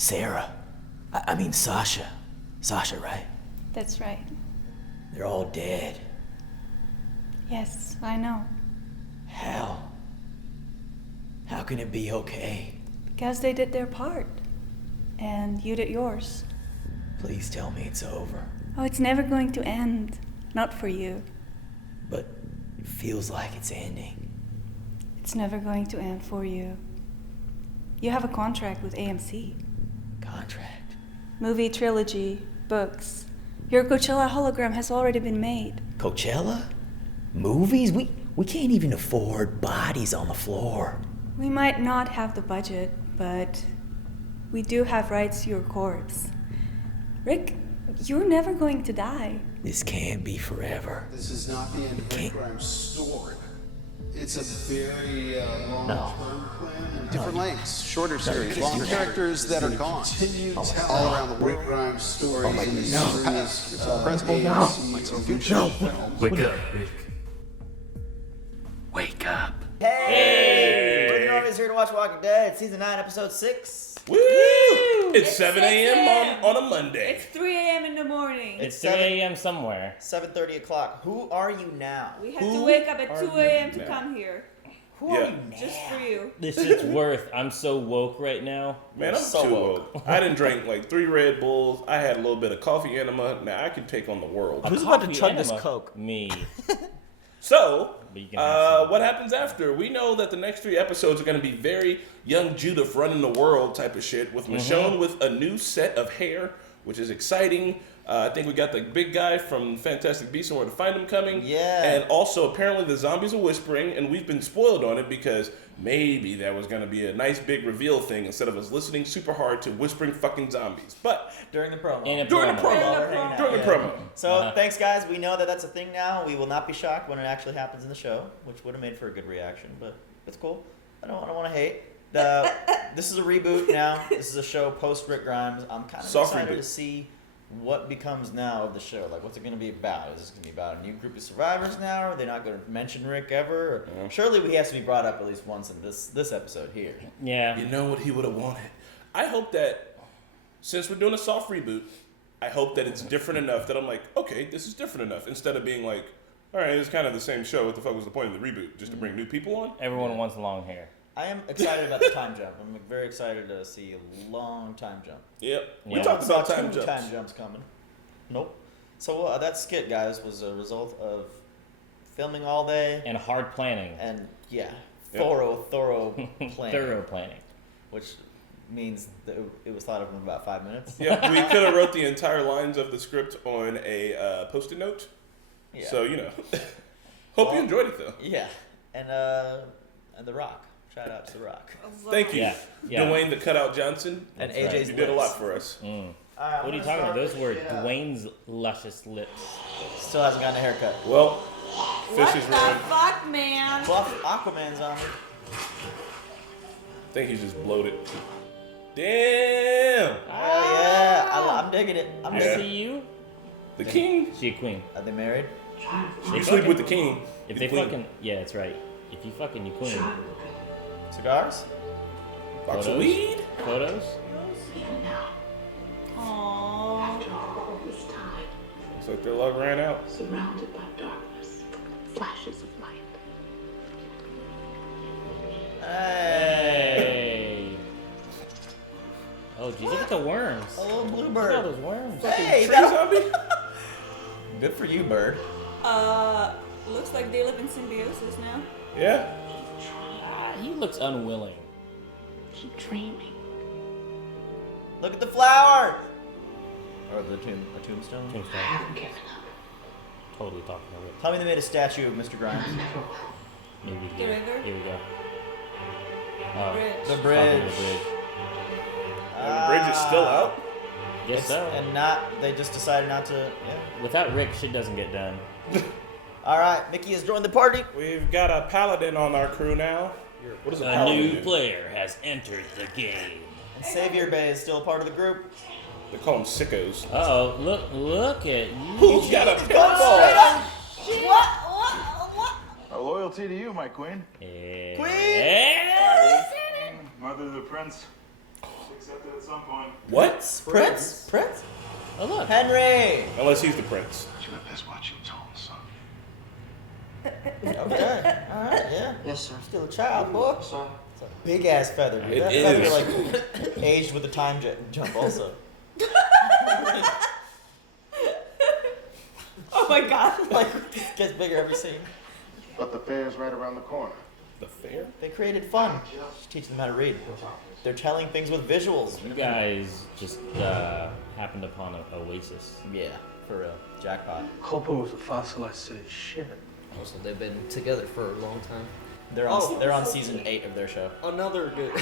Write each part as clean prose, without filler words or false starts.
Sarah. I mean Sasha. Sasha, right? That's right. They're all dead. Yes, I know. How? How can it be okay? Because they did their part. And you did yours. Please tell me it's over. Oh, it's never going to end. Not for you. But it feels like it's ending. It's never going to end for you. You have a contract with AMC. Contract? Movie trilogy, books. Your Coachella hologram has already been made. Coachella? Movies? We can't even afford bodies on the floor. We might not have the budget, but we do have rights to your corpse. Rick, you're never going to die. This can't be forever. This is not the end of Rick Grimes' story. It's a very long-term plan and different lengths, shorter series, long characters that are gone. Continue all around the world. Rick Grimes' story in the series, present AMC, future film. Wake up, Rick. Wake up. Hey! We're the Normies here to watch Walking Dead, Season 9, Episode 6. Woo! It's 7 a.m. on a Monday. It's 3 a.m. in the morning. It's 3 a.m. somewhere. 7:30 o'clock. Who are you now? We have to wake up at 2 a.m. to now? come here. Who are you now? Just for you. This shit's worth. I'm so woke right now. Man, I'm So too woke. woke. I didn't drink like 3 Red Bulls. I had a little bit of coffee enema. Now I can take on the world. Who's about to Coffee chug this enema. Coke? Me. So, But you can have some. what happens after? We know that the next 3 episodes are going to be very young Judith running the world type of shit with Michonne with a new set of hair, which is exciting. I think we got the big guy from Fantastic Beasts and Where to Find Him coming. Yeah. And also, apparently, the zombies are whispering, and we've been spoiled on it because maybe that was going to be a nice big reveal thing instead of us listening super hard to whispering fucking zombies. But During the promo. In a during the promo. promo. During the promo. So, thanks, guys. We know that that's a thing now. We will not be shocked when it actually happens in the show, which would have made for a good reaction, but it's cool. I don't want to hate. This is a reboot now. This is a show post Rick Grimes. I'm kind of Soft excited reboot. to see what becomes now of the show. Like, what's it going to be about? Is this going to be about a new group of survivors now? Are they not going to mention Rick ever? Or, surely he has to be brought up at least once in this episode here. Yeah. You know what he would have wanted? I hope that, since we're doing a soft reboot, I hope that it's different enough that I'm like, okay, this is different enough. Instead of being like, all right, it's kind of the same show. What the fuck was the point of the reboot? Just to bring new people on? Everyone wants long hair. I am excited about the time jump. I'm very excited to see a long time jump. Yep. We Yeah. talked about Saw time two jumps. time jumps coming. Nope. So that skit, guys, was a result of filming all day And hard planning. and Yeah. thorough planning. Thorough planning. Which means that it was thought of in about 5 minutes. Yep. We could have wrote the entire lines of the script on a Post-it note. Yeah. So, you know. Hope you enjoyed it, though. Yeah. And The Rock. Shout out to The Rock. Thank you. Yeah. Yeah. Dwayne the Cutout Johnson. And That's AJ's right. You did a lot lips. for us. What are you talking about? Those were Dwayne's luscious lips. Still hasn't gotten a haircut. Well, What fish is the ruined. fuck, man? Buff Aquaman's on me. I think he's just bloated. Damn! Oh yeah, I'm digging it. I'm Yeah. digging See you? The king? She a queen. Are they married? You sleep with the king. If the they queen. fucking, yeah, that's right. If you fucking, you queen. Cigars? Box of Photos? weed? Photos? Aww. After all this time, Looks like their love ran out. surrounded by darkness, flashes of light. Hey. Hey. Oh, geez, look at the worms. A little Look at all bluebird. those worms. Hey, Tree that, zombie? good for you, bird. Looks like they live in symbiosis now. Yeah. Ah, he looks unwilling. Keep dreaming. Look at the flower. Or a tombstone. Tombstone. I haven't given up. Totally talking to Rick. Tell me they made a statue of Mr. Grimes. Maybe The here. river? Here we go. Bridge. The Fucking bridge. the bridge. The bridge is still out. Guess so. And they just decided not to. Yeah. Without Rick, shit doesn't get done. All right, Mickey has joined the party. We've got a paladin on our crew now. What is a A paladin? new do? player has entered the game. And Savior Bay is still a part of the group. They call them sickos. Uh-oh, look at you. Who's got a Going pinball? straight on. What? Our loyalty to you, my queen. Yeah. Queen! Mother of the prince. Accepted at some point. What? Prince? Oh look, Henry! Unless he's the prince. You had best watch your tone, son. Okay. Alright, yeah. Yes, sir. Still a child, boy. Sir. It's a big ass feather, dude. It That is. feather, like, aged with the time jump, also. Oh my god. Like, it gets bigger every scene. But the fair's right around the corner. The fair? They created fun. Teach them how to read. They're telling things with visuals. you guys just happened upon an oasis. Yeah, for real. Jackpot. Copa was a fossilized city. Shit. Also, they've been together for a long time. They're on season 8 of their show. Another good.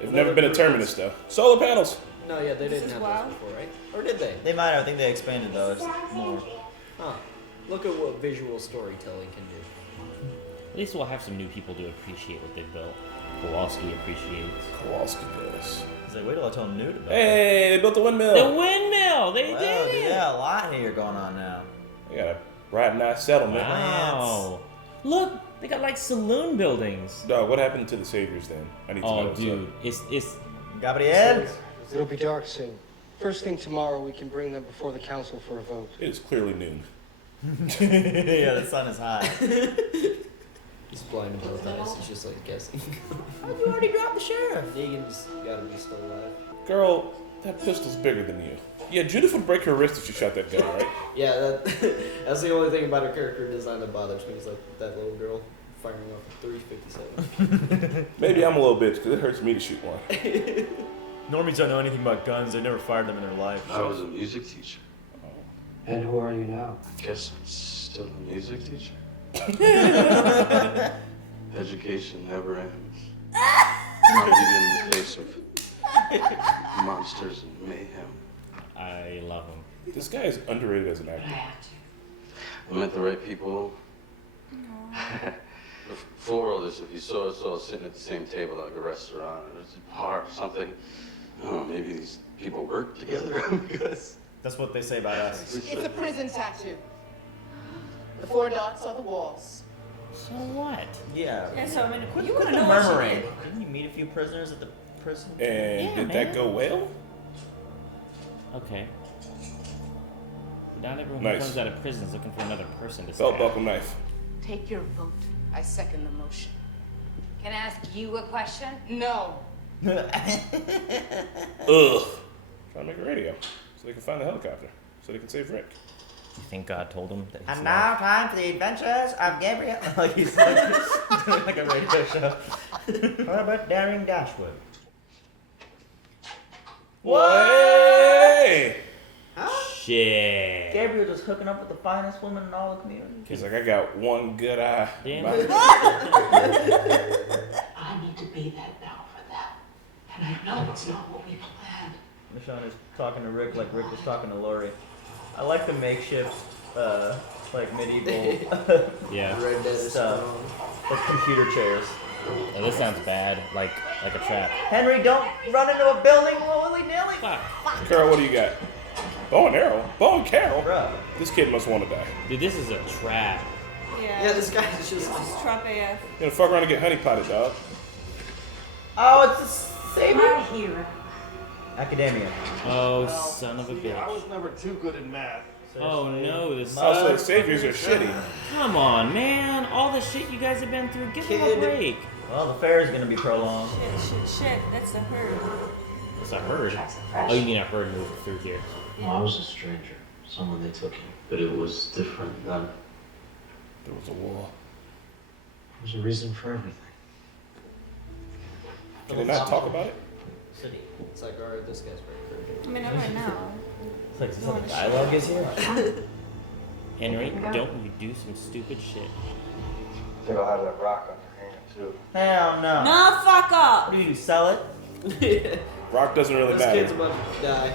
They've never been a terminus, though. Solar panels! No, yeah, they didn't is have wild. those before, right? Or did they? They might have. I think they expanded those more. Huh. Look at what visual storytelling can do. At least we'll have some new people to appreciate what they built. Kowalski appreciates. Kowalski does. He's like, wait till I tell him nude about Hey, they built the windmill. The windmill! They it. did it! Yeah, a lot here going on now. They got a right nice settlement. Wow. Look, they got like saloon buildings. Dog, what happened to the saviors then? I need to know. Oh, what's dude, up. it's Gabriel? It'll be dark soon. First thing tomorrow, we can bring them before the council for a vote. It is clearly noon. Yeah, the sun is high. He's blind both eyes. He's just like guessing. How'd you already drop the sheriff? Negan's gotta be still alive. Girl, that pistol's bigger than you. Yeah, Judith would break her wrist if she shot that gun, right? Yeah, that's the only thing about her character design that bothers me is like that little girl firing off a 357. Maybe I'm a little bitch, because it hurts me to shoot one. Normies don't know anything about guns. They never fired them in their life. I was a music teacher. And who are you now? I guess I'm still a music teacher. Education never ends. Not even in the face of monsters and mayhem. I love him. This guy is underrated as an actor. I met the right people. The full world is if you saw us all sitting at the same table like a restaurant or a bar or something. Oh, maybe these people work together because That's what they say about us. It's a prison tattoo. The 4 dots on the walls. So what? Yeah. Yeah, so I mean, Quit you wanna know what murmuring. she did. Didn't you meet a few prisoners at the prison? And Yeah, did man. that go well? Okay. Not everyone Nice. who comes out of prison is looking for another person to Belt stab. buckle knife. Take your vote. I second the motion. Can I ask you a question? No. Ugh. Trying to make a radio so they can find the helicopter so they can save Rick. You think God told him that he's And alive? now time for the adventures of Gabriel. Like he's like, doing like a radio show. What about Daring Dashwood? Hey! Shit. Gabriel just hooking up with the finest woman in all the community. He's like, I got one good eye. Damn. I need to be that now for them. And I know it's not what we planned. Michonne is talking to Rick like Rick was talking to Lori. I like the makeshift, like medieval Yeah. Red Dead is stuff. strong. Like computer chairs. Oh, this sounds bad. Like a trap. Henry, don't run into a building willy-nilly. Fuck. Carol, what do you got? Bow and arrow? Bow and Carol? Bruh. This kid must want to die. Dude, this is a trap. Yeah. Yeah, this guy's just. Trap AF. You're gonna fuck around and get honey potted, dog. Oh, it's a savior. Here. Academia. Oh, son of a I bitch. was never too good in math. Oh no, this. Also, the saviors are shitty. Come on, man. All the shit you guys have been through. Give them a Kid. break. Well, the fair is gonna be prolonged. Shit. That's the herd. It's a herd. Oh, you mean a herd moved through here? Well, I was a stranger. Someone they took in. But it was different then. There was a war. There was a reason for everything. Can they not talk about it? City. It's like, alright, this guy's very crazy. I mean, not right now. It's like some of the dialogue is here. Henry, don't you do some stupid shit. I think I'll have that rock on your hand too. Hell no. No, fuck off. What do you sell it? Rock doesn't really This matter. kid's about to die.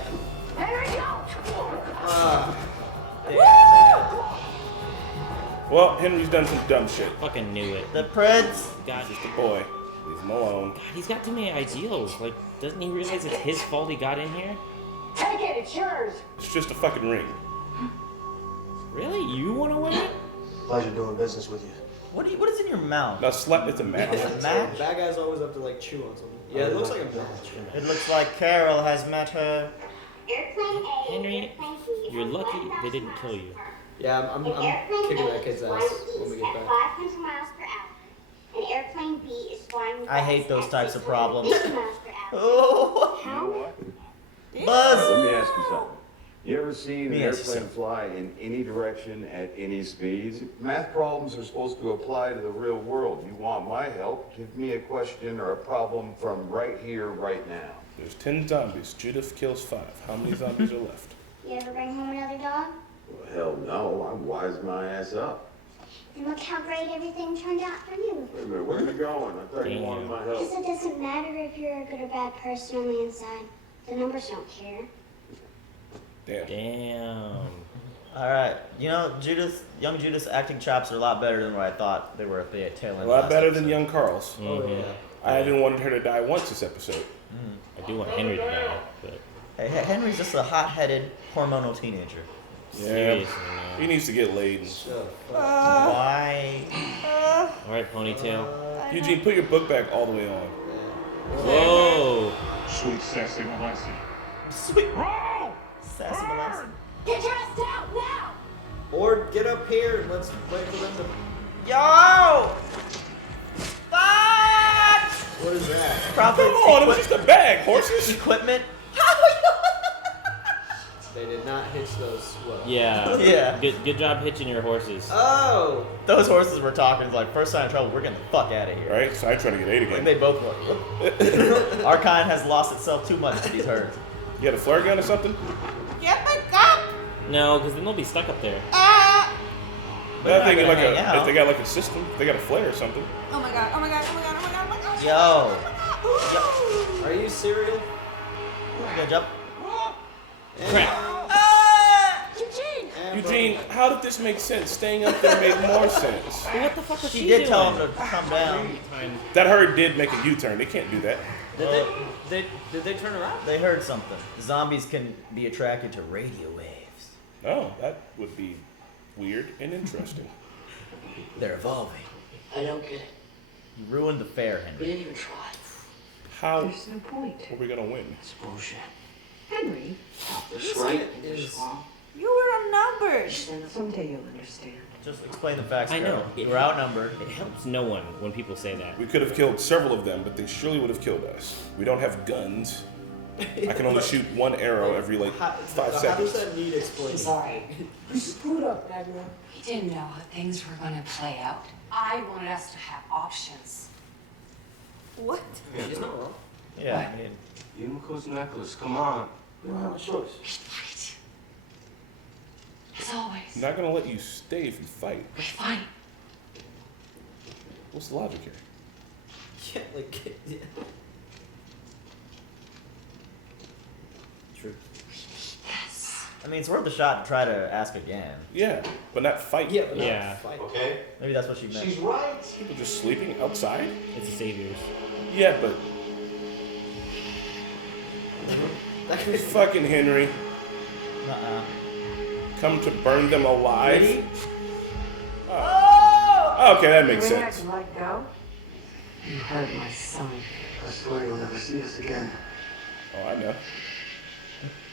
Well, Henry's done some dumb shit. Fucking knew it. The Prince. God, Just a boy. Leave him alone. God, he's got too many ideals. Like, doesn't he realize it's his fault he got in here? Take it, it's yours. It's just a fucking ring. Really? You want to win it? Pleasure doing business with you. What is in your mouth? No, it's a match. It's a match? Bad guys always have to like chew on something. Yeah, it looks like a match. It looks like Carol has met her. Henry, you're lucky they didn't kill you. Yeah, I'm kicking that kid's ass when we get back. 500 miles per hour. And airplane B is flying. I hate those types of problems. 50 miles per hour. Oh. You know what? Buzz! Let me ask you something. You ever seen an Let me ask you airplane something. fly in any direction at any speeds? Math problems are supposed to apply to the real world. You want my help? Give me a question or a problem from right here, right now. There's 10 zombies. Judith kills 5. How many zombies are left? You ever bring home another dog? Well, hell no. I wise my ass up. And look how great everything turned out for you. Wait a minute, where are you going? I thought you wanted my Because help. it doesn't matter if you're a good or bad person on the inside. The numbers don't care. Damn. All right, you know, young Judith's acting chops are a lot better than what I thought they were at the tail end. A lot last better episode. than young Carl's. Oh yeah. I haven't wanted her to die once this episode. I do want Henry to die, but Hey, Henry's just a hot-headed, hormonal teenager. Yeah, seriously, man. he needs to get laid. Why? Alright, ponytail. Eugene, put your book bag all the way on. Whoa! Sweet sassy molasses. Sweet. Sassy molasses. Get your ass down now! Or get up here and let's wait for them to. Yo! Fuck! What is that? Probably Come on, it was just a bag, horses. equipment. They did not hitch those well. Yeah. Yeah. Good job hitching your horses. Oh! Those horses were talking. It's like, first sign of trouble, we're getting the fuck out of here. Right? So I trying to get 8 Like again. they both were. Our kind has lost itself too much to these herds. You had a flare gun or something? Get back up! No, because then they'll be stuck up there. Ah! They're I'm not thinking gonna like hang out. if they got like a system, they got a flare or something. Oh my god, oh my god, oh my god, oh my god, oh my god. Yo. Are you cereal? Good job. Crap. Eugene, how did this make sense? Staying up there made more sense. Well, what the fuck was She she did doing? tell him to come down. That herd did make a U-turn. They can't do that. Did they turn around? They heard something. Zombies can be attracted to radio waves. Oh, that would be weird and interesting. They're evolving. I don't get it. You ruined the fair, We Henry. didn't even try. How There's no point. are we gonna win? It's bullshit. Henry, This right. kid is. You were outnumbered. Someday you'll understand. Just explain the facts. I know. Carol. We're outnumbered. It helps no one when people say that. We could have killed several of them, but they surely would have killed us. We don't have guns. I can only shoot one arrow every like 5 How does seconds. that need explaining? Sorry. Screwed up, Magna. We didn't know how things were going to play out. I wanted us to have options. What? She's not wrong. Yeah, I mean, Yumiko's necklace, come on. We don't have a choice. Fight. As always. I'm not gonna let you stay if you fight. We fight. What's the logic here? Yeah, like. Yeah. True. Yes. I mean, it's worth a shot to try to ask again. Yeah, but not fight. Yeah, but not Yeah. fight. Okay? Maybe that's what she meant. right. People just sleeping outside? It's the saviors. Yeah, but That could fucking Henry, Uh-uh. come to burn them alive. Ready? Oh. Okay, that makes When I sense. can let go, you hurt my son. I swear you'll never see us again. Oh, I know.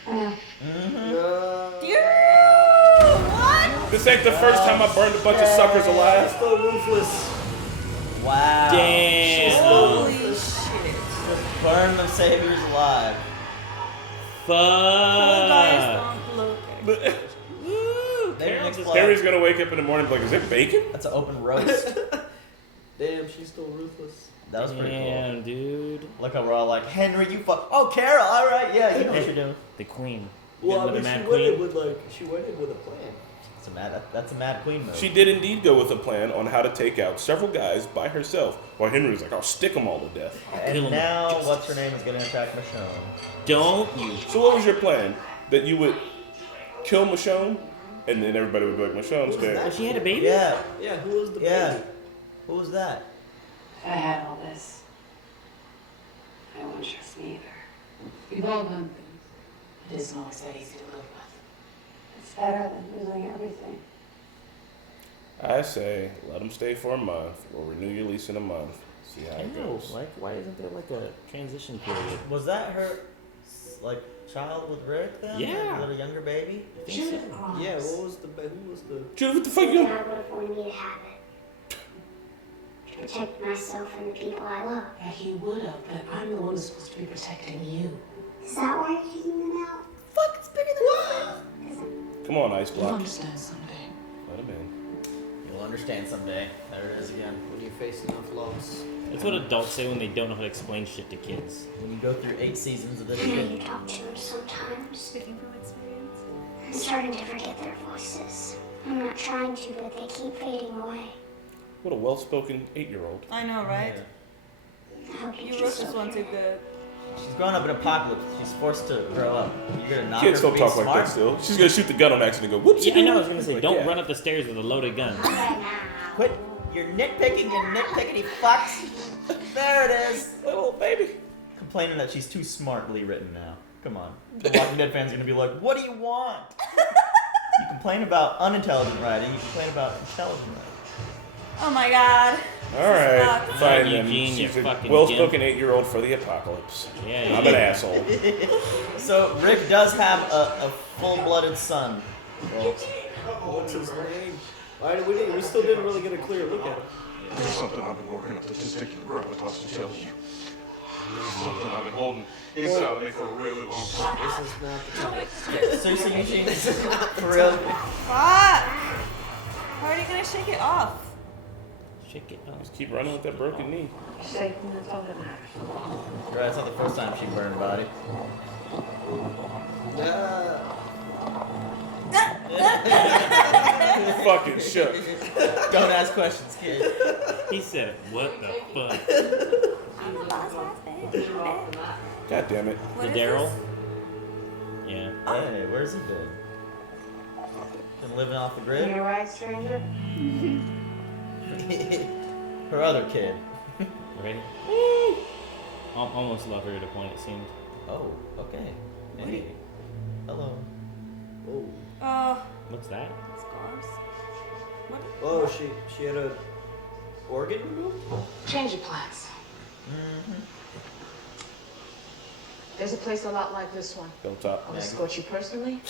I know. What? This ain't the first time I burned a bunch of suckers alive. so ruthless. Wow. Damn. Holy shit. Just burn the saviors alive. Poor guy's Fuck. not looking. They didn't explode. Harry's gonna wake up in the morning and be like, is it bacon? That's an open roast. Damn, she's still ruthless. That was pretty Damn, cool. dude. Look how we're all like, Henry, you fuck. Oh, Carol, all right, yeah, you know what you're doing. The queen. Well, I Another mean, mad she went in queen. with she went in with a plan. That's a mad queen move. She did indeed go with a plan on how to take out several guys by herself, while Henry was like, I'll stick them all to death. Kill And 'em now, with what's her name is gonna attack Michonne. Don't you? So what was your plan? That you would kill Michonne, and then everybody would be like, Michonne's dead. Oh, she had a baby? Yeah, Yeah, who was the yeah. baby? Who was that? If I had all this, I wouldn't trust me either. We've all done things. It isn't always that easy to live with. It's better than losing everything. I say let them stay for a month or renew your lease in a month. See how it goes. Like, why isn't there like a transition period? Was that her, like, child with Rick then? Yeah. Like, a little younger baby? Judith, yeah, who was the... Judith, what the fuck you? I would have wanted me to have it. To protect myself and the people I love. Yeah, he would have, but I'm the one who's supposed to be protecting you. Is that why you're keeping them out? Fuck, it's bigger than this. Come on, Ice You'll Block. understand someday. Let him in. You'll understand someday. There it is again. When you face enough loss. It's what adults say when they don't know how to explain shit to kids. When you go through 8 seasons of this I know shit. you talk to them sometimes. Speaking from experience. I'm starting to forget their voices. I'm not trying to, but they keep fading away. What a well-spoken 8-year-old. I know, right? I hope You wrote this one too good. She's growing up in Apocalypse. She's forced to grow up. You're gonna knock Kids her don't for being talk like smart? that still. She's gonna shoot the gun on accident and go, whoops. Yeah, I know. I was gonna say, Like, don't yeah. run up the stairs with a loaded gun. Quit your nitpicking, you nitpickety fucks. There it is. Little baby. Complaining that she's too smartly written now. Come on. The Walking Dead fans are gonna be like, what do you want? You complain about unintelligent writing, you complain about intelligent writing. Oh my god. Alright, fine then. Eugene, you She's a fucking well-spoken 8-year-old for the apocalypse. Yeah, I'm an asshole. So Rick does have a full-blooded son. Well, What's his name? We still didn't really get a clear look at him. There's something I've been working up this testicular gravitas to tell you. There's something I've been holding inside me for a really long time. This is not the time. seriously, Eugene? For real? Fuck! How are you gonna shake it off? Shake it off. Just keep running with that broken knee. Satan, that's all that matters. Right, it's not the first time she burned her body. Fucking shook. Don't ask questions, kid. He said, what the fuck? I'm a boss ass God damn it. The Daryl? Yeah. Hey, where's he been? Been living off the grid? You right, stranger? Her other kid. Ready? Almost love her to the point, it seemed. Oh, okay. Hey. Hello. Oh. What's that? Scars. What? Oh, she had a organ removed? Change of plans. Mm-hmm. There's a place a lot like this one. Hilltop. I'll escort you personally.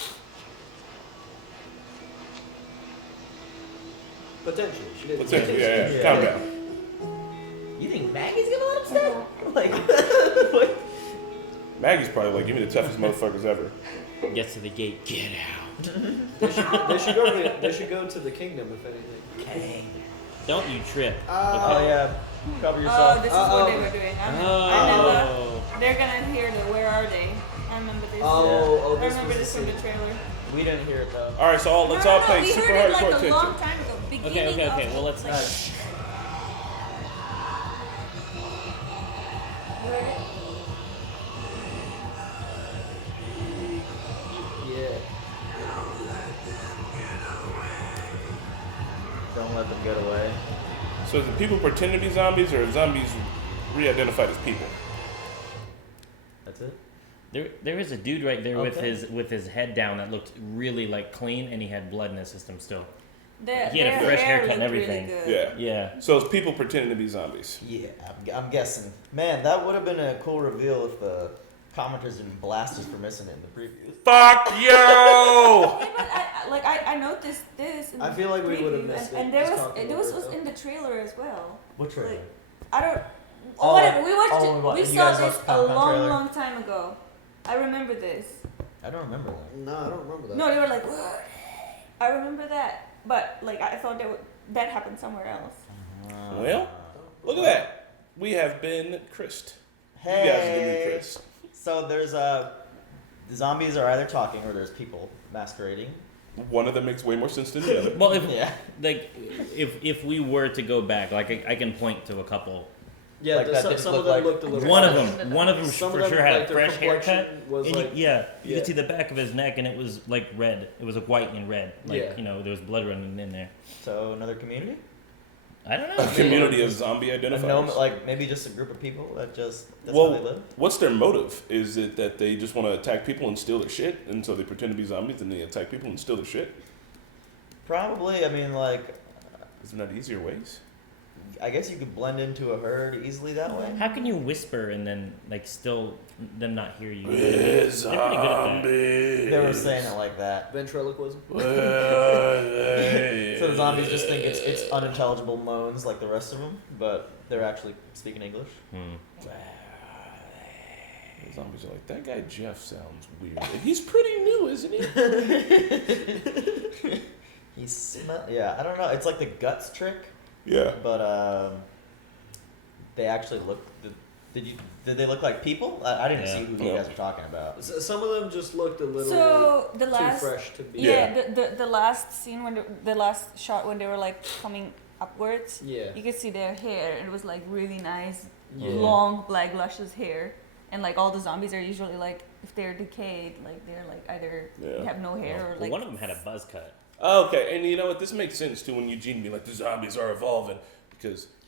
Potentially. She didn't. Potentially, yeah. Calm down. You think Maggie's gonna let him stay? Like, what? Maggie's probably like, give me the toughest motherfuckers ever. Gets to the gate, get out. They should go to the kingdom, if anything. Okay. Don't you trip. Oh, yeah. Cover yourself. Oh, this is what they were doing. I remember. They're gonna hear the "Where are they?" I remember this. Oh, I this remember was this the from the scene. trailer. We didn't hear it, though. Alright, so let's all play we super heard it hardcore like a attention. long time ago. Beginning Okay. of Well, let's. like, Yeah. Don't let them get away. So is it people pretending to be zombies or zombies re-identified as people? That's it? There is a dude right there with Okay. his head down that looked really like clean, and he had blood in his system still. He had their a fresh hair haircut and looked everything. Really good. Yeah. Yeah. So it's people pretending to be zombies. Yeah, I'm guessing. Man, that would have been a cool reveal if the commenters didn't blast us for missing it in the previews. Fuck you! Yeah, but I noticed this. In I the feel like we preview, would've missed it, and there just was talking there was over it, in the trailer as well. What trailer? Like, I don't. Oh, whatever. We watched oh, it. We you saw guys this watched a the Comic-Con long, trailer? long time ago. I remember this. I don't remember that. No, I don't remember that. No, they were like, "What?" I remember that, but like I thought that happened somewhere else. Well, look at that. We have been Christ. You guys are the new Chris. So there's the zombies are either talking or there's people masquerading. One of them makes way more sense than the other. Well, if we were to go back, like I can point to a couple. Yeah, like some of them looked a little. One of them Some for of them, sure had like, a their fresh complexion haircut. was And like- you yeah. could see the back of his neck, and it was like red. It was like white and red. Like there was blood running in there. So another community? I don't know. A community of zombie identifiers. Like maybe just a group of people that that's how they Well, live? what's their motive? Is it that they just want to attack people and steal their shit, and so they pretend to be zombies and they attack people and steal their shit? Probably. I mean, like, Isn't that easier ways? I guess you could blend into a herd easily that way. How can you whisper and then like still them not hear you? We're They're pretty good at that. They were saying it like that. Ventriloquism. So the zombies just think it's unintelligible moans like the rest of them, but they're actually speaking English. The zombies are like, that guy Jeff sounds weird. And he's pretty new, isn't he? Yeah, I don't know. It's like the guts trick. Yeah. But they actually look. Did they look like people? I didn't see who you guys are talking about. Some of them just looked a little the last, too fresh to be. The last scene when the last shot when they were like coming upwards. Yeah. You could see their hair. It was like really nice, Yeah. long black luscious hair. And like all the zombies are usually like, if they're decayed, like they're like either they have no hair or like. One of them had a buzz cut. Okay, and you know what? This makes sense too when Eugene be like, the zombies are evolving,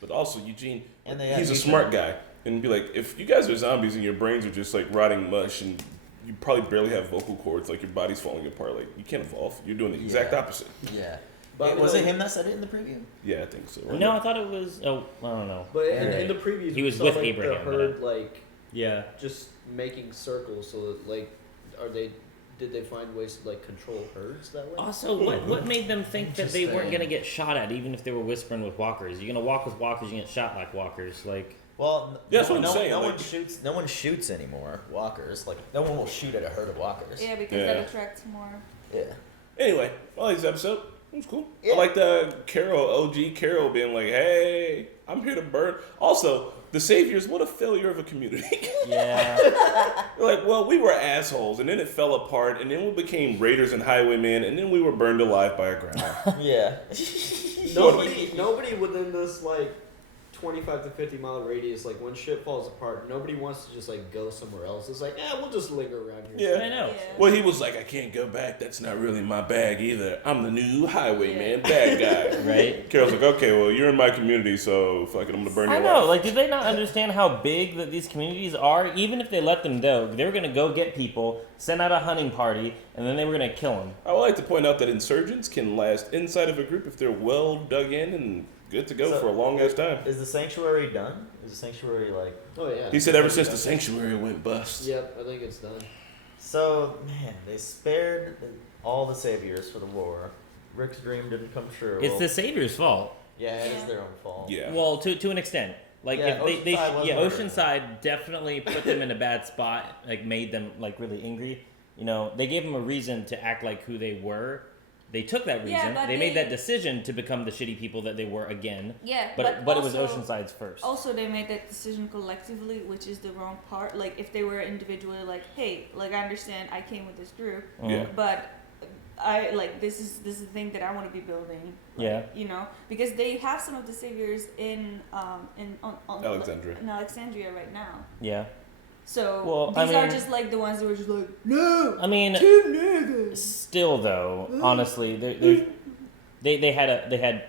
but also Eugene, he's a smart guy, and be like, if you guys are zombies and your brains are just like rotting mush and you probably barely have vocal cords, like your body's falling apart, like you can't evolve. You're doing the exact opposite. Yeah. But was it him that said it in the preview? Yeah, I think so. No, I thought it was. Oh, I don't know. But in the previews, he was we with saw, like, Abraham. The herd, like, just making circles. So that, like, did they find ways to like control herds that way? Also, what made them think that they weren't gonna get shot at, even if they were whispering with walkers? You're gonna walk with walkers, you get shot like walkers, like. Well, that's what I'm saying. No one shoots anymore. Walkers, like no one will shoot at a herd of walkers. Yeah, because that attracts more. Yeah. Anyway, I like this episode. It was cool. Yeah. I like the OG Carol being like, "Hey, I'm here to burn." Also, the Saviors, what a failure of a community. Yeah. Like, well, we were assholes, and then it fell apart, and then we became raiders and highwaymen, and then we were burned alive by a grandma. Yeah. Nobody within this like 25 to 50 mile radius, like when shit falls apart, nobody wants to just like go somewhere else. It's like, we'll just linger around here. Yeah, I know. Yeah. Well, he was like, I can't go back. That's not really my bag either. I'm the new highwayman bad guy. Right? Carol's like, okay, well, you're in my community, so fuck it, I'm gonna burn your I know. life. Like, did they not understand how big that these communities are? Even if they let them go, they were gonna go get people, send out a hunting party, and then they were gonna kill them. I would like to point out that insurgents can last inside of a group if they're well dug in and good to go for a long ass time. Is the sanctuary done? Is the sanctuary like? Oh yeah. He said ever since the sanctuary went bust. Yep, I think it's done. So man, they spared all the saviors for the war. Rick's dream didn't come true. It's the Savior's fault. Yeah, it is their own fault. Yeah. Well, to an extent. Like, Yeah, if they Oceanside Oceanside definitely put them in a bad spot, like made them like really angry. You know, they gave them a reason to act like who they were. They took that reason. Yeah, but they made that decision to become the shitty people that they were again. Yeah, but it was also- Oceanside's first. Also, they made that decision collectively, which is the wrong part. Like, if they were individually like, hey, like I understand, I came with this group, Yeah. but I like this is the thing that I want to be building. Like, Yeah. you know, because they have some of the saviors on Alexandria. in Alexandria right now. Yeah. So Well, these I are mean- just like the ones that were just like, no. I mean, two niggas. still though, honestly, they had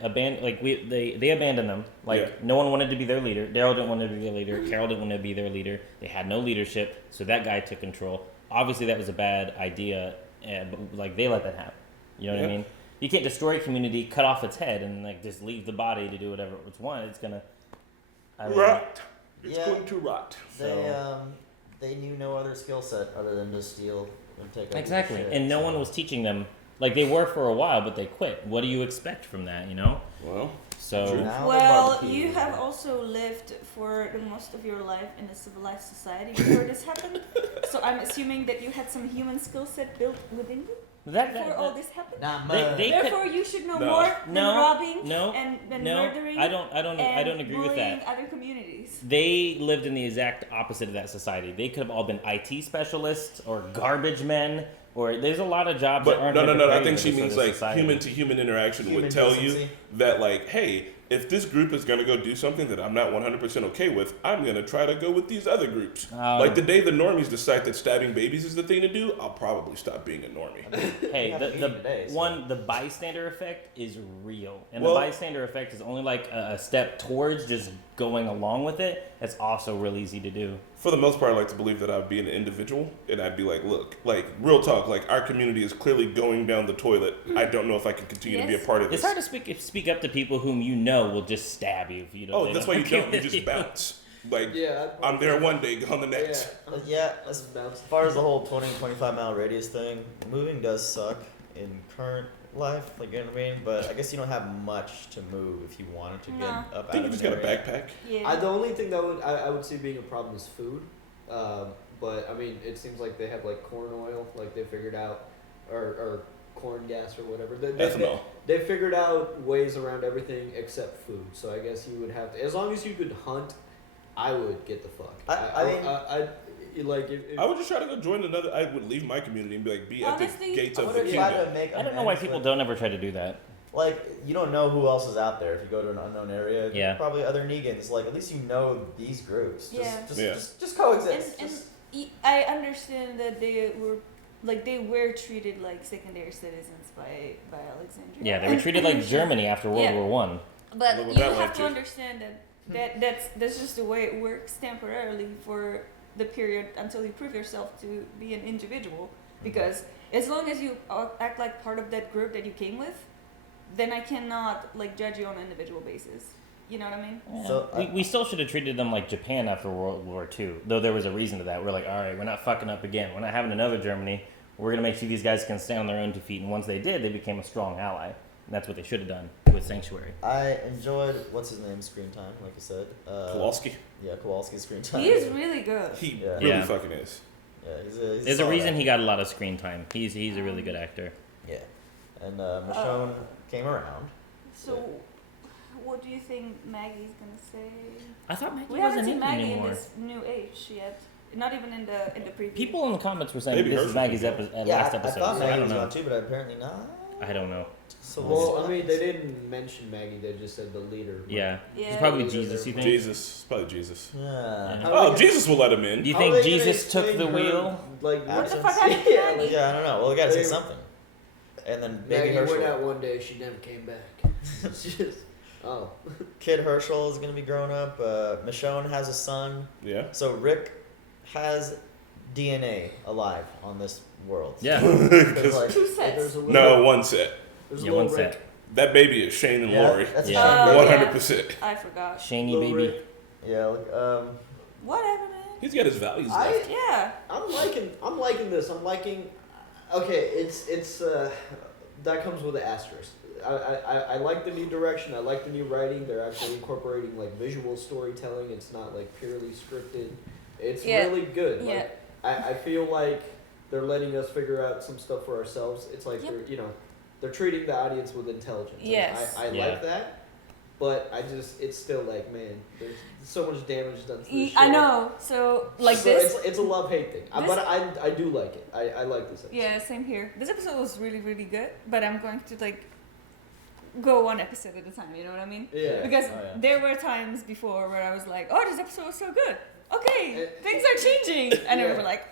abandoned they abandoned them. Like no one wanted to be their leader. Daryl didn't want to be their leader. Carol didn't want to be their leader. They had no leadership, so that guy took control. Obviously, that was a bad idea, but like they let that happen. You know what I mean? You can't destroy a community, cut off its head, and like just leave the body to do whatever it's wanted. It's gonna rot. It's Yeah. going to rot. They knew no other skill set other than to steal and take over Exactly, shit, and no one was teaching them. Like they were for a while, but they quit. What do you expect from that? You know? Well, so Well, you have also lived for the most of your life in a civilized society before this happened. So I'm assuming that you had some human skill set built within you before all this happened. Therefore, you should know more than robbing and murdering. I don't agree with that. bullying other communities. They lived in the exact opposite of that society. They could have all been IT specialists or garbage men, or there's a lot of jobs that aren't. No. I think she means like society. human to human interaction Human would tell decency. you that like, hey, if this group is going to go do something that I'm not 100% okay with, I'm going to try to go with these other groups. Like the day the normies decide that stabbing babies is the thing to do, I'll probably stop being a normie. Hey, the bystander effect is real, and Well- the bystander effect is only like a step towards just going along with it. that's also real easy to do. For the most part, I like to believe that I'd be an individual, and I'd be like, look, like, real talk, like, our community is clearly going down the toilet. I don't know if I can continue to be a part of this. It's hard to speak up to people whom you know will just stab you if you don't. Oh, that's why you don't. You just bounce. Like, I'm there one day, gone the next. Yeah, as far as the whole 20-25 mile radius thing, moving does suck in current life, like, you know what I mean? But I guess you don't have much to move if you wanted to get up I think you just got a backpack. Yeah. The only thing that I would see being a problem is food. But I mean, it seems like they have like corn oil, like they figured out, or corn gas or whatever. Ethanol. They figured out ways around everything except food. So I guess you would have to, as long as you could hunt, I would get the fuck. I would just try to go join another. I would leave my community and be like, be at the gates of the kingdom. I don't know why people don't ever try to do that. Like, you don't know who else is out there if you go to an unknown area. Yeah. Probably other Negans. Like, at least you know these groups. Just coexist. coexist. And I understand that they were treated like secondary citizens by Alexandria. Yeah, they were treated like Germany after World War One. But you have to understand that that's just the way it works temporarily for the period until you prove yourself to be an individual. Because as long as you act like part of that group that you came with, then I cannot like judge you on an individual basis. You know what I mean? Yeah. So we still should have treated them like Japan after World War II, though there was a reason to that. We're like, all right, we're not fucking up again. We're not having another Germany. We're going to make sure these guys can stand on their own 2 feet. And once they did, they became a strong ally. And that's what they should have done with Sanctuary. I enjoyed, what's his name, screen time, like you said. Kowalski. Yeah, Kowalski's screen time. He is really good. He really fucking is. Yeah, he's There's a reason he got a lot of screen time. He's a really good actor. Yeah. And Michonne came around. So, what do you think Maggie's gonna say? I thought Maggie we wasn't haven't seen in Maggie anymore. in this new age yet. Not even in the preview. People in the comments were saying this is Maggie's last episode. I thought so Maggie I don't was know. on too, but apparently not. I don't know. So well, I mean, they didn't mention Maggie. They just said the leader. Yeah. It's probably Jesus. You think? Jesus, probably Jesus. Yeah. Oh, Jesus will let him in. Do you think Jesus took the wheel? Like, what the fuck happened to Maggie? Yeah, I don't know. Well, we gotta say something. And then Maggie Baby Herschel went out one day. She never came back. Kid Herschel is gonna be grown up. Michonne has a son. Yeah. So Rick has DNA alive on this world. Yeah. Like, 2 sets. No, 1 set. Yeah, 1 set. That baby is Shane and Lori. That's 100%. I forgot. Shaney baby. Yeah. Like, Whatever, man. He's got his values left. Yeah. I'm liking this. I'm liking. Okay, it's that comes with an asterisk. I like the new direction. I like the new writing. They're actually incorporating like visual storytelling. It's not like purely scripted. It's really good. Yeah. Like, I feel like they're letting us figure out some stuff for ourselves. It's like they're treating the audience with intelligence. Yes. I like that. But it's still like, man, there's so much damage done to this show. I know. So this. It's a love-hate thing. But I do like it. I like this episode. Yeah, same here. This episode was really, really good. But I'm going to go one episode at a time. You know what I mean? Yeah. Because there were times before where I was like, oh, this episode was so good. Okay, things are changing. And then we're like,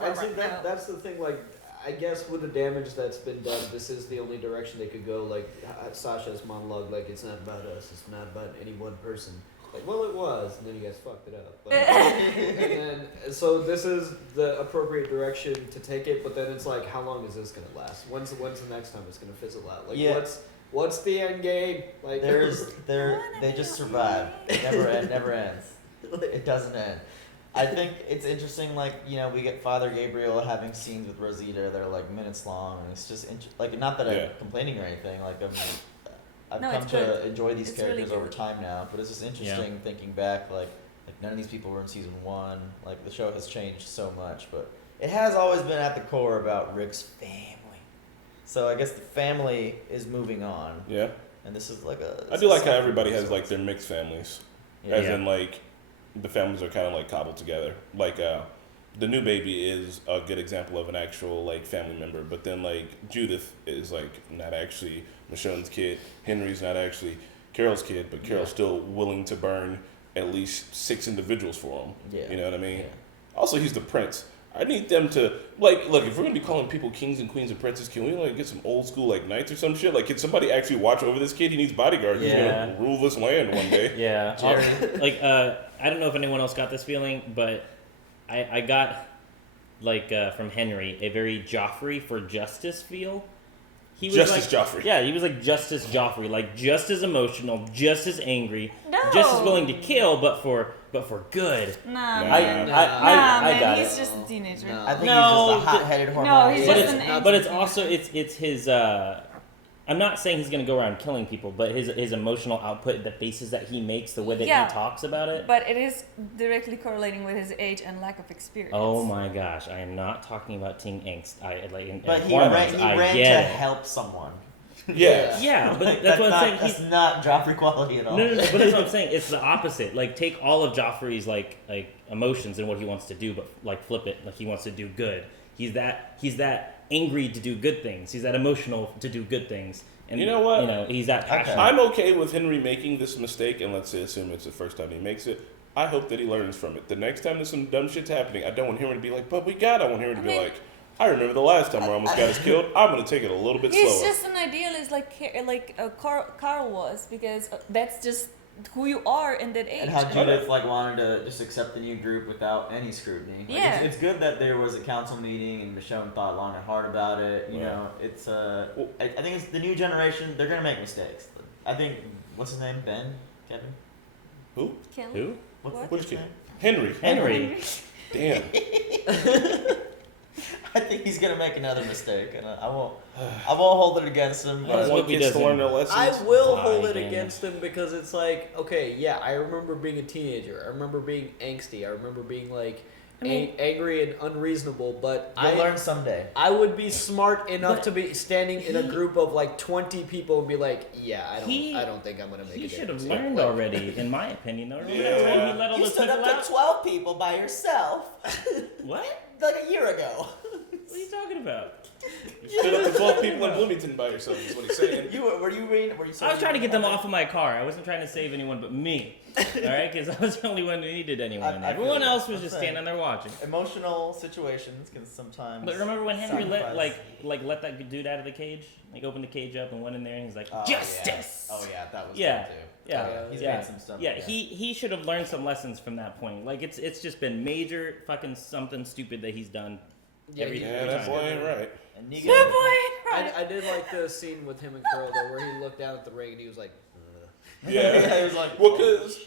and see, that's the thing, like, I guess with the damage that's been done, this is the only direction they could go. Like, Sasha's monologue, like, it's not about us, it's not about any one person. Like, well, it was, and then you guys fucked it up. But, and then, so this is the appropriate direction to take it, but then it's like, how long is this going to last? When's the next time it's going to fizzle out? Like, what's the end game? Like, they just survive. It never ends. It doesn't end. I think it's interesting, like, we get Father Gabriel having scenes with Rosita that are, like, minutes long, and it's just, like, not that I'm complaining or anything, like, I've come to enjoy these characters over time now, but it's just interesting thinking back, like, none of these people were in season 1, like, the show has changed so much, but it has always been at the core about Rick's family. So I guess the family is moving on. Yeah. And this is like I do like how everybody has, like, their mixed families. As in, like, the families are kind of like cobbled together. Like the new baby is a good example of an actual like family member, but then like Judith is like not actually Michonne's kid. Henry's not actually Carol's kid, but Carol's still willing to burn at least 6 individuals for him. Yeah. You know what I mean? Yeah. Also, he's the prince. I need them to, like, look, if we're going to be calling people kings and queens and princes, can we like get some old school, like, knights or some shit? Like, can somebody actually watch over this kid? He needs bodyguards. He's going to rule this land one day. Yeah. Like, I don't know if anyone else got this feeling, but I got, like, from Henry, a very Joffrey for Justice feel. He was Justice Joffrey. Yeah, he was like Justice Joffrey, like just as emotional, just as angry, just as willing to kill, but for good. Man, he's just a teenager. I think he's just a hot-headed hormone. No, he's just an but it's also it's his. I'm not saying he's gonna go around killing people, but his emotional output, the faces that he makes, the way that he talks about it. But it is directly correlating with his age and lack of experience. Oh my gosh, I am not talking about teen angst. But he ran to help someone. Yeah, but that's what I'm saying. That's not Joffrey quality at all. No, but that's what I'm saying. It's the opposite. Like, take all of Joffrey's like emotions and what he wants to do, but like flip it. Like, he wants to do good. He's that angry to do good things. He's that emotional to do good things. And you know what? You know, he's that passionate. I'm okay with Henry making this mistake, and let's say assume it's the first time he makes it. I hope that he learns from it. The next time there's some dumb shit's happening, I don't want Henry to be like, but we got. I want Henry to be like, I remember the last time I almost got us killed. I'm gonna take it a little bit slower. He's just an idealist, like Carl was, because that's just who you are in that age. And how Judith wanted to just accept the new group without any scrutiny. It's good that there was a council meeting and Michonne thought long and hard about it. You know, it's I think it's the new generation. They're gonna make mistakes. I think what's his name? Kevin. Who? Kelly? Who? What's his name? Henry. Damn. I think he's gonna make another mistake, and I won't hold it against him. I want kids to learn their lessons. I will hold it against him because it's like, okay, yeah, I remember being a teenager. I remember being angsty. I remember being like angry and unreasonable. But You'll learn someday. I would be smart enough to be standing in a group of like 20 people and be like, yeah, I don't think I'm gonna make it. He should have learned already, in my opinion. Though. You stood up to 12 people by yourself. What? Like a year ago. What are you talking about? You stood up to 12 people in Bloomington by yourself, is what he's saying. Were you I was trying to get them off of my car. I wasn't trying to save anyone but me. Alright? Because I was the only one who needed anyone. Everyone else was just standing there watching. Emotional situations can sometimes. But remember when Henry let that dude out of the cage? Like, opened the cage up and went in there and he's like, justice! Yeah. Oh, yeah, that was good too. Yeah, he's made some stuff. Yeah, he should have learned some lessons from that point. Like, it's just been major fucking something stupid that he's done. Every that boy ain't right. I did like the scene with him and Carol though, where he looked down at the ring and he was like, Yeah. He was like, well, because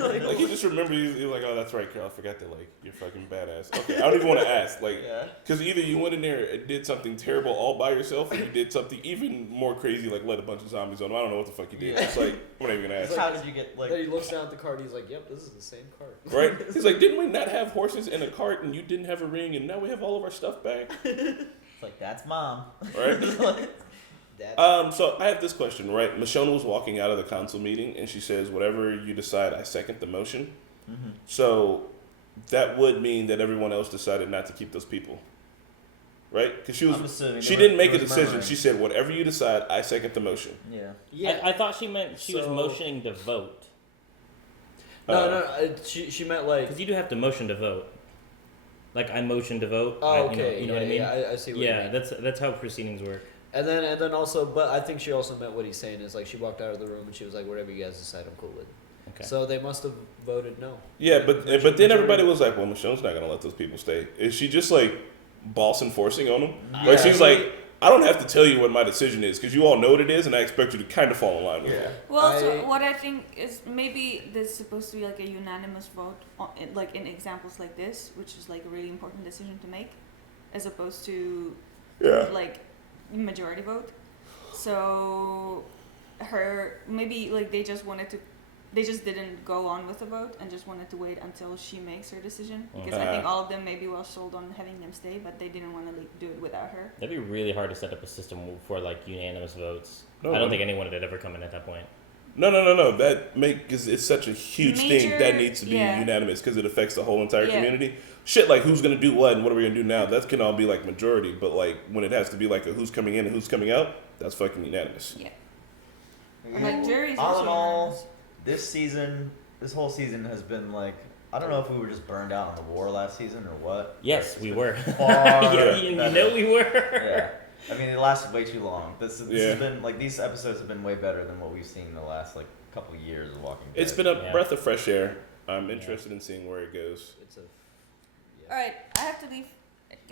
like he just remembered, he was like, oh, that's right, Carol, I forgot that, like, you're fucking badass. Okay, I don't even want to ask, like, because either you went in there and did something terrible all by yourself, or you did something even more crazy, like let a bunch of zombies on him. I don't know what the fuck you did. It's like, I'm not even gonna ask. How did you get like? Then he looks down at the cart. He's like, yep, this is the same cart. Right? He's like, didn't we not have horses in a cart, and you didn't have a ring, and now we have all of our stuff back? It's like, that's mom. Right? So I have this question, right? Michonne was walking out of the council meeting, and she says, whatever you decide, I second the motion. Mm-hmm. So that would mean that everyone else decided not to keep those people, right? Because she didn't make a decision. Murmuring. She said, whatever you decide, I second the motion. Yeah. I thought she meant she was motioning to vote. No. She meant like... Because you do have to motion to vote. Like, I motion to vote. Oh, okay. You know what I mean? Yeah, I see what you mean. That's how proceedings work. And then also, but I think she also meant what he's saying is like she walked out of the room and she was like, whatever you guys decide, I'm cool with. Okay. So they must have voted no. Yeah, but then everybody was like, well, Michonne's not gonna let those people stay. Is she just like boss enforcing on them? Yeah. Like she's like, I don't have to tell you what my decision is because you all know what it is, and I expect you to kind of fall in line with it. Well, so what I think is maybe there's supposed to be like a unanimous vote, like in examples like this, which is like a really important decision to make, as opposed to like majority vote. So maybe like they just didn't go on with the vote and just wanted to wait until she makes her decision, because I think all of them maybe were sold on having them stay, but they didn't want to do it without her. That'd be really hard to set up a system for like unanimous votes. I don't think anyone would ever come in at that point. No. Because it's such a huge thing that needs to be unanimous because it affects the whole entire community. Shit, like who's gonna do what and what are we gonna do now? That can all be like majority, but like when it has to be like a who's coming in and who's coming out, that's fucking unanimous. Yeah. Like juries. All in all, this whole season has been like I don't know if we were just burned out on the war last season or what. Yes, we were. Yeah, you know we were. Yeah. I mean, it lasted way too long. This has been like these episodes have been way better than what we've seen in the last like couple of years of Walking Dead. It's been a breath of fresh air. I'm interested in seeing where it goes. All right, I have to leave.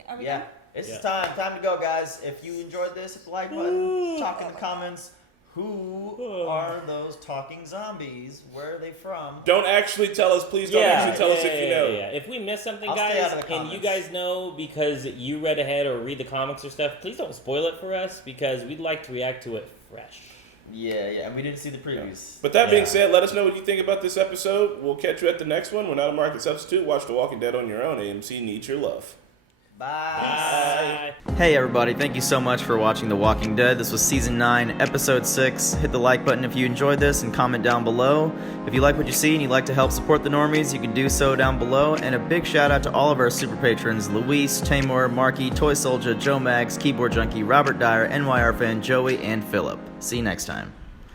Are we Yeah, done? it's time to go, guys. If you enjoyed this, hit the like button, talk in the comments. Who are those talking zombies? Where are they from? Don't actually tell us. Please don't actually tell us if you know. Yeah. If we miss something, I'll stay out guys, of the and you guys know because you read ahead or read the comics or stuff, please don't spoil it for us because we'd like to react to it fresh. Yeah, and we didn't see the previews. But that being said, let us know what you think about this episode. We'll catch you at the next one. We're not a market substitute. Watch The Walking Dead on your own. AMC needs your love. Bye. Hey everybody, thank you so much for watching The Walking Dead. This was Season 9, Episode 6. Hit the like button if you enjoyed this and comment down below. If you like what you see and you'd like to help support the Normies, you can do so down below. And a big shout out to all of our super patrons, Luis, Tamor, Marky, Toy Soldier, Joe Mags, Keyboard Junkie, Robert Dyer, NYR Fan, Joey, and Philip. See you next time.